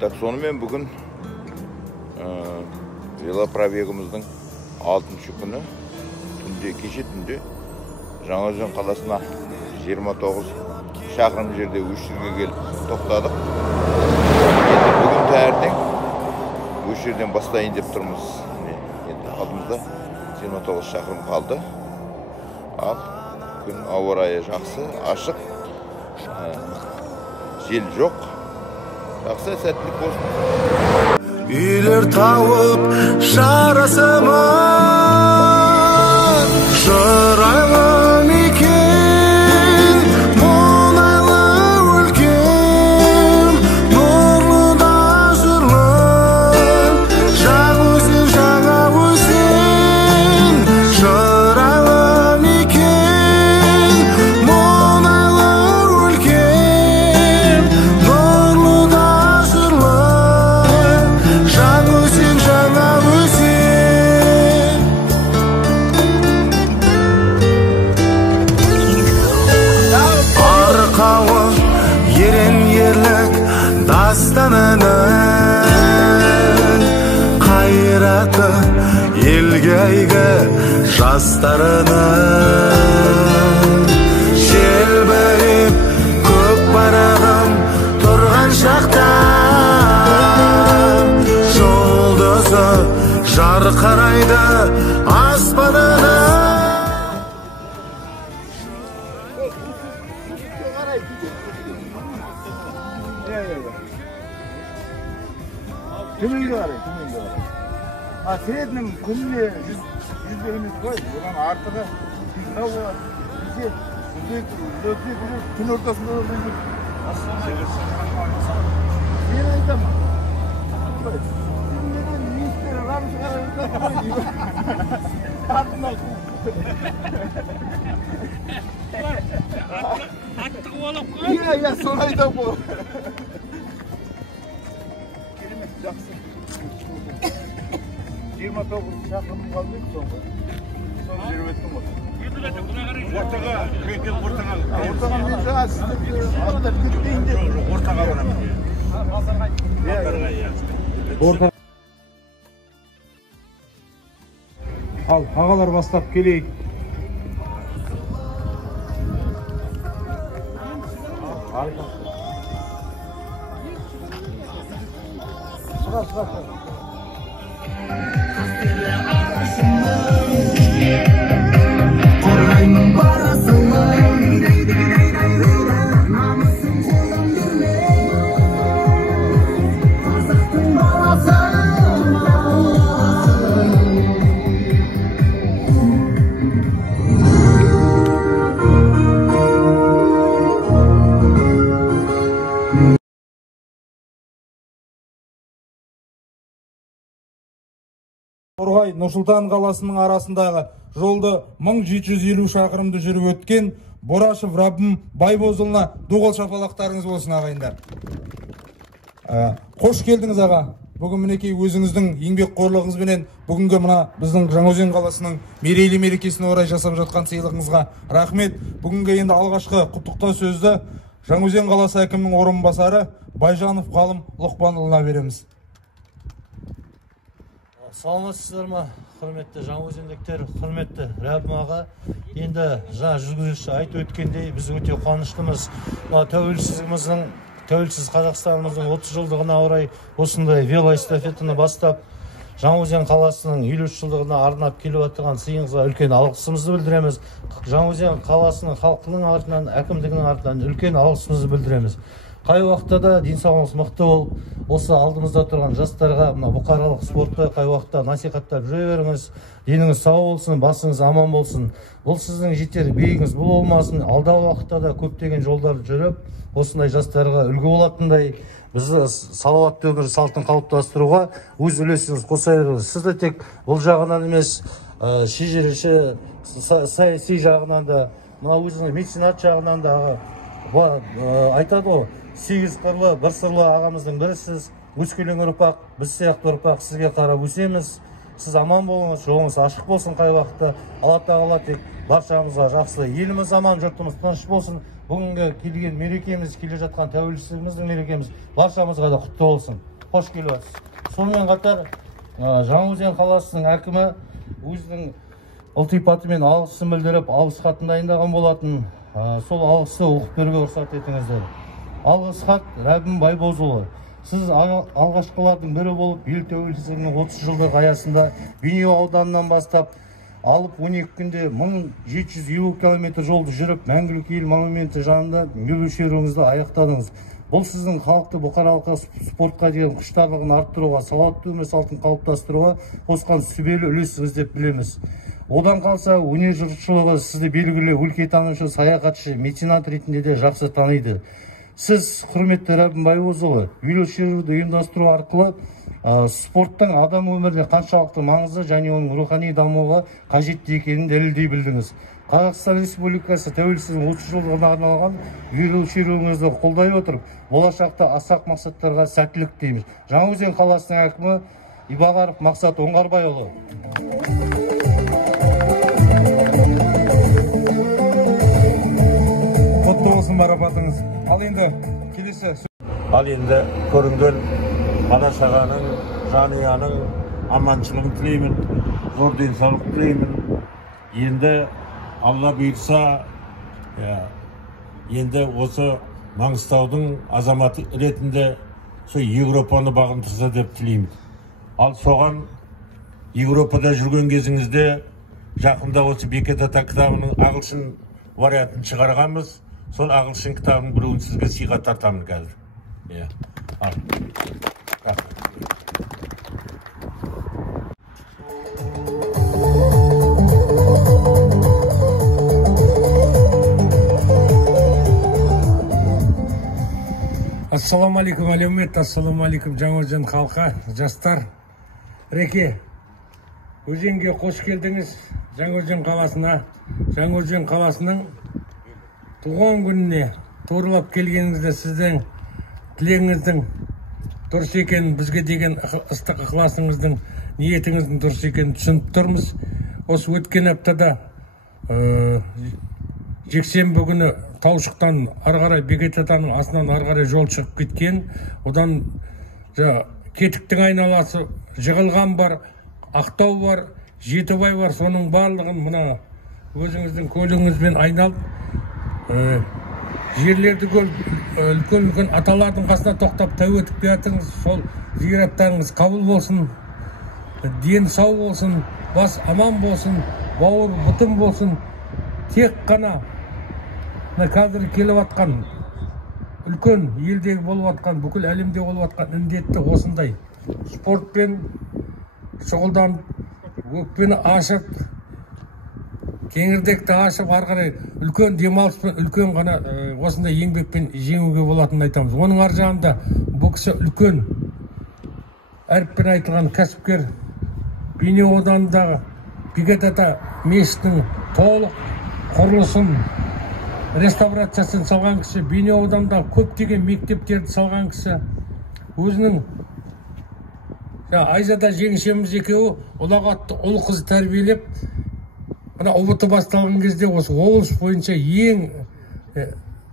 Так, сонымен бүгін велопробегіміздің 6-шы күні кеше түнде Жаңаөзен қаласына 29 шақырым жерде Өшірге келіп тоқтадық. Бүгін таңертең Өшірден бастайын деп тұрмыз. Енді алдымызда 29 шақырым қалды. Ал күн ауа райы жақсы, ашық, жел жоқ. Жақсы, сәттілік болсын. Үйлер тауып жарасымын, жырайлы мекен, мұнайлы өлкем, нұрлы да жырлым, Жаңаөзен, Жаңаөзен, жырайлы мекен, мұнайлы өлкем, нұрлы да жырлым, Жаңаөзен, Жаңаөзен. Арқауы ерен ерлік дастанының, қайраты елге әйгі жастарының, желбіреп көк барағым тұрған шақта, жұлдызы жарқырайды аспанына. Төменге қарай, төменге қарай. Среднім күніне 100 емес қой, одан артығы 100 болады. Күн ортасында olur. Мен айтамын. Менен министр рамшы қарай. Аттық болып қой. Иә, соны айтамын ғой. Жақсы. 29 шақырым қалды соңғы. Соны жүріп өттім ғой. Ортаға, көйкен ортаға. Ортаға мен жаңа сіздер көттейін деп. Ортаға барамын. Ортаға. Ал, ағалар бастап келейік. Sıra. Торғай Нұрсұлтан қаласының арасындағы жолды 1750 шақырымды жүріп өткен Борашев Раббым Байбозұлына доғал шапалақтарыңыз болсын ағайындар. Қош келдіңіз аға. Бүгін мінекей өзіңіздің еңбек қорлығыңызбенен бүгінгі мына біздің Жаңаөзен қаласының мерейлі мерекесіне орай жасап жатқан сыйлығыңызға рахмет. Бүгінгі енді алғашқы құттықтау сөзді Жаңаөзен қаласы әкімінің орынбасары Байжанов Ғалым Лұқпанұлына береміз. Саламатсыздар ма, құрметті Жаңаөзендіктер, құрметті Рәбім аға. Енді жаңа жүргізуші айтып өткендей, біз өте қуаныштымыз. Тәуелсіз Қазақстанымыздың 30 жылдығына орай осындай велоэстафетаны бастап, Жаңаөзен қаласының 53 жылдығына арнап келіп отырған сыйыңызға үлкен алғысымызды білдіреміз. Жаңаөзен қаласының халқының артынан, әкімдігінің артынан үлкен алғысымызды білдіреміз. Қай уақытта да денсаулығыңыз мықты болып, осы алдымызда тұрған жастарға бұқаралық спортты қай уақытта насихаттап жүре беріңіз. Деніңіз сау болсын, басыңыз аман болсын. Бұл сіздің жетер биігіңіз бұл болмасын. Алдағы уақытта да көптеген жолдар жүріп, осындай жастарға үлгі болатындай, бізді салауатты өмір салтын қалыптастыруға өз үлесіңіз қосайсыз. Сіз де тек бұл жағынан емес, шежіреші, саяси жағынан да, өзіңіз меценат жағынан да айтады ғой, 8 қырлы, 1 сырлы ағамыздың бірісіз. Өскелең ұрпақ, біз сияқты ұрпақ сізге қарап өсеміз. Сіз аман болыңыз, жолыңыз ашық болсын қай уақытта. Алла тағала тек баршамызға жақсы. Еліміз аман, жұртымыз тыныш болсын. Бүгінгі келген мерекеміз, келе жатқан тәуелсіздігіміздің мерекеміз баршамызға да құтты болсын. Қош келіпсіз. Сонымен қатар Жаңаөзен қаласының әкімі өзінің ылтипатымен алғысын білдіріп, алғыс хатын дайындаған болатын. Сол алғысты оқып беруге рұқсат етіңіздер. Алғыс хат Рәбім Байбозұлы. Сіз алғашқылардың бірі болып, ел тәуелсіздігінің 30 жылдық аясында Бейнеу ауданынан бастап алып 12 күнде 1750 км жолды жүріп, мәңгілік ел монументі жанында мерейлі шеруіңізді аяқтадыңыз. Бұл сіздің халықты бұқаралық спортқа деген құштарлығын арттыруға, сауатты өмір салтын қалыптастыруға қосқан сүбелі үлесіңіз деп білеміз. Одан қалса, өнер жұртшылығы сізді белгілі өлкетанушы, саяхатшы, меценат ретінде де жақсы таниды. Сіз, құрметті Рәбім Байбозұлы, үйлі шеруді ұйымдастыру арқылы спорттың адам өміріне қаншалықты маңызды және оның рухани дамуға қажетті екенін дәлелдей білдіңіз. Қазақстан Республикасы тәуелсіздігінің 30 жылдығына арналған үйлі шеруіңізді қолдай отырып, болашақта асақ мақсаттарға сәттілік тілейміз. Жаңаөзен қаласының әкімі Ибағаров Мақсат Оңғарбайұлы. Құтты болсын марапатыңыз. Ал енді келесі. Ал енді көрінген ана-шағаның, жанұяның аманшылығын тілеймін, зор денсаулық тілеймін. Енді Алла бұйырса, енді осы Маңғыстаудың азаматы ретінде Европаны бағындырса деп тілеймін. Ал соған Европада жүрген кезіңізде жақында осы Бекет ата кітабының ағылшын вариантын шығарғанбыз. Сол ағылшын кітабының біреуін сізге сыйға тартамын қазір. Ассаламу алейкум, әлеумет, ассаламу алейкум, Жаңаөзен халқы, жастар. Реке, өзенге қош келдіңіз, Жаңаөзен қаласына. Жаңаөзен қаласының туған күніне торлап келгеніңізде сіздің тілегіңіздің дұрыс екенін, бізге деген ыстық ықыласыңыздың, ниетіңіздің дұрыс екенін түсініп тұрмыз. Осы өткен аптада жексенбі күні Таушықтан арғарай Бекет атаның астынан арғарай жол шығып кеткен. Одан Кетіктің айналасы Жығылған бар, Ақтау бар, Жетібай бар. Соның барлығын мына өзіңіздің көлігіңізбен айналып, жерлерді үлкен аталардың қасына тоқтап тәу өтіп келатыңыз. Сол зираттарыңыз қабыл болсын, ден сау болсын, бас аман болсын, бауыр бұтын болсын. Тек қана қазір келіп атқан үлкен елдегі болып атқан, бүкіл әлемде болып атқан індетті осындай спортпен шұғылданып, өкпені ашып, кеңірдекті ашып, арқарай үлкен демалыспен, үлкен ғана осындай еңбекпен жеңуге болатынын айтамыз. Оның ар жағында бұл кісі үлкен әріппен айтылған кәсіпкер, Бейнеу ауданындағы Бекет ата мешітінің толық құрылысын, реставрациясын салған кісі, Бейнеу ауданында көптеген мектептерді салған кісі, өзінің Айзада жеңшеміз екеуі ұлағатты ұл қыз тәрбиелеп, мына ұбыты басталған кезде осы облыс бойынша ең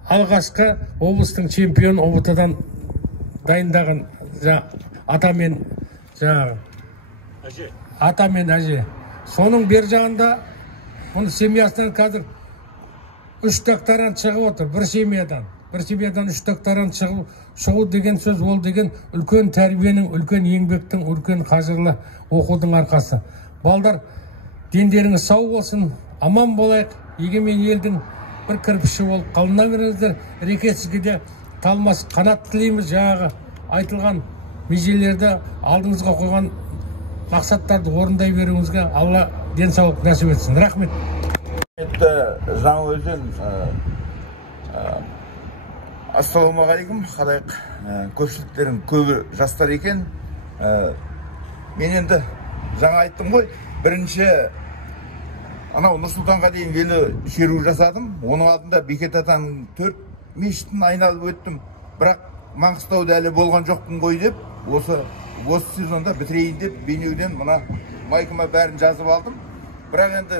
алғашқы облыстың чемпион ұбытыдан дайындаған ата мен әже. Соның бер жағында бұны семьясынан қазір 3 докторант шығып отыр, бір семьядан 3 докторант шығу деген сөз, ол деген үлкен тәрбиенің, үлкен еңбектің, үлкен қажырлы оқудың арқасы. Балдар, дендеріңіз сау болсын, аман болайық, егемен елдің бір кірпіші болып қалына беріңіздер. Реке, сізге де талмас қанат тілейміз, жаңағы айтылған межелерді, алдыңызға қойған мақсаттарды орындай беруіңізге Алла денсаулық нәсіп етсін. Рахмет. Жаңаөзен, ассалаумағалейкум, қалайық. Көпшіліктерің көбі жастар екен. Мен енді жаңа айттым ғой, бірінші анау Нұрсұлтанға дейін велі шеру жасадым. Оның алдында Бекет атаның 4 мешітін айналып өттім. Бірақ Маңғыстауда әлі болған жоқпын ғой деп, осы сезонда бітірейін деп Бейнеуден мына майкыма бәрін жазып алдым. Бірақ енді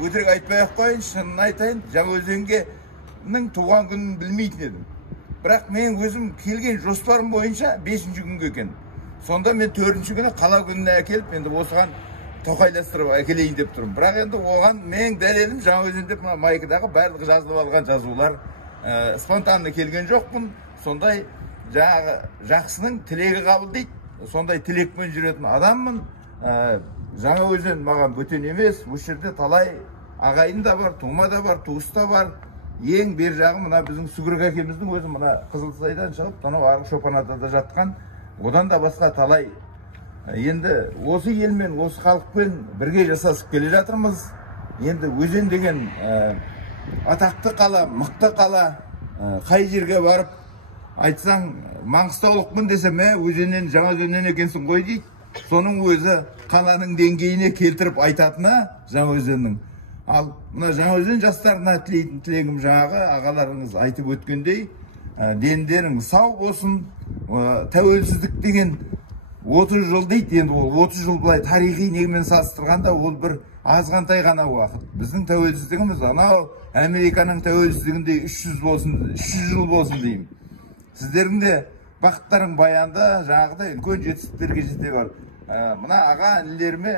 өтірік айтпай-ақ қояйын, шынын айтайын, Жаңаөзеннің туған күнін білмейтін едім. Бірақ мен өзім келген жоспарым бойынша 5-ші күнге екен. Сонда мен 4-ші күні қала күніне әкеліп, енді осыған тоқайластырып әкелейін деп тұрмын. Бірақ енді оған мен дәлелім Жаңаөзенде майкыдағы барлығы жазылып алған жазулар. Спонтанны келген жоқпын. Сондай жақсының тілегі қабыл дейді. Сондай тілекпен жүретін адаммын. Жаңаөзен маған бөтен емес. Осы жерде талай ағайын да бар, тума да бар, туыс та бар. Ең бер жағы мына біздің Сүгірік әкеміздің өзі мына Қызылсайдан шығып, анау арғы Шопанатада жатқан. Одан да басқа талай. Енді осы елмен, осы халықпен бірге жасасып келе жатырмыз. Енді Өзен деген атақты қала, мықты қала, қай жерге барып айтсаң, Маңғыстаулықпын десем, Өзеннен, Жаңаөзеннен екенсің ғой дейді. Соның өзі қаланың деңгейіне келтіріп айтатыны Жаңаөзеннің. Ал мына Жаңаөзен жастарына тілейтін тілегім жаңағы ағаларыңыз айтып өткендей, дендерің сау болсын. Тәуелсіздік деген 30 жыл дейді. Енді ол 30 жыл былай тарихи негімен салыстырғанда ол бір азғантай ғана уақыт. Біздің тәуелсіздігіміз анау Американың тәуелсіздігіндей 300 жыл болсын деймін. Сіздердің де бақыттарың баянды, жаңағыдай үлкен жетістіктерге жете бар. Мына аға інілеріме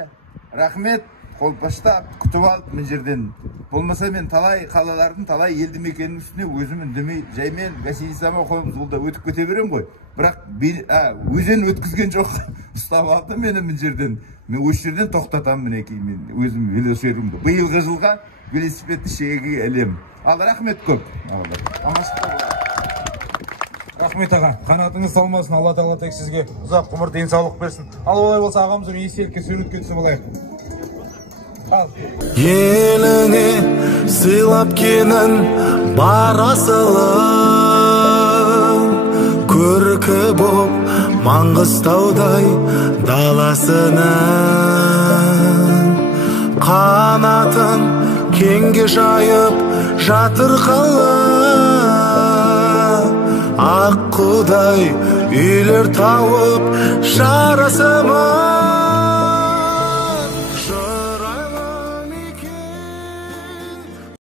рахмет, қолпаштап күтіп алып мен жерден. Болмаса мен талай қалалардың, талай елді мекеннің үстіне өзім үндемей, жаймен гостиницама қойымыз, ол да өтіп кете берем ғой. Бірақ Өзен өткізген жоқ, ұстап алды мені мен жерден. Мен осы жерден тоқтатамын мінекей, мен өзім велосипедімді. Биылғы жылға велосипедті шегеге ілем. Ал рахмет көп. Рахмет аға, қанатыңыз салмасын, Алла тағала тек сізге ұзақ ғұмыр денсаулық берсін. Ал олай болса ағамыздың естелікке суретке түсіп алайық. Еліңе сыйлап кенін бар асылың, көркі боп Маңғыстаудай даласының, қанатын кеңге жайып жатыр қала, ақ құдай үйлер тауып жарасымын.